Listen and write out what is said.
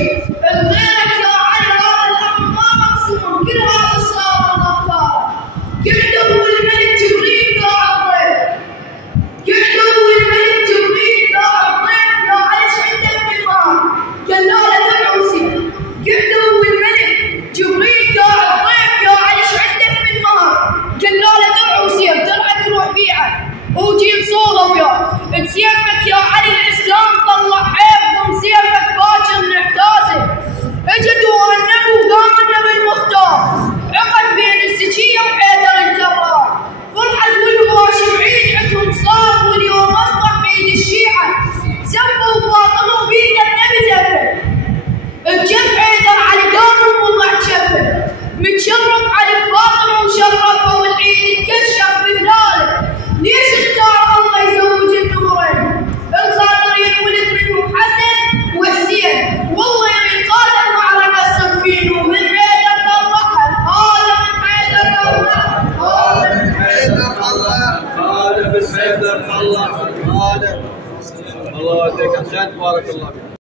وشيء غيرك يا علي هذا الامر ما مقسوم، كل هذا صار الله تعالى. قعدوا والملك جبريل قاع الضيف، قعدوا والملك جبريل قاع الضيف يا علي ايش عندك من المهر؟ قال لا لا تدعوسي. قعدوا والملك جبريل قاع الضيف يا علي ايش عندك من مهر؟ قال لا لا تدعوسي درعك روح بيعه وجيب صوره وياه. بسيفك يا علي الاسلام طلع حيف ومن سيفك باكر نحتازه. اجت وهنبوا وقام النبي المختار عقد بين الزكيه وحيدر الجبار. فرحت والهواشم عيد عندهم صار واليوم اصبح بعيد الشيعه. سبوا وفاطمه بيد النبي زفر. الجب حيدر على قام وضع جفر. متشرف على فاطمه وشرفه والعيد اتكشف بهلاله. ليش اختار الله يزوج النورين؟ الخاطر ينولد منهم حسن وحسين، والله يريد قادر معركه صفين ومن حيدر طلعها. هذا من حيدر طلعها، هذا من حيدر طلعها، هذا من حيدر طلعها، هذا. الله يهديك يا بارك الله فيك.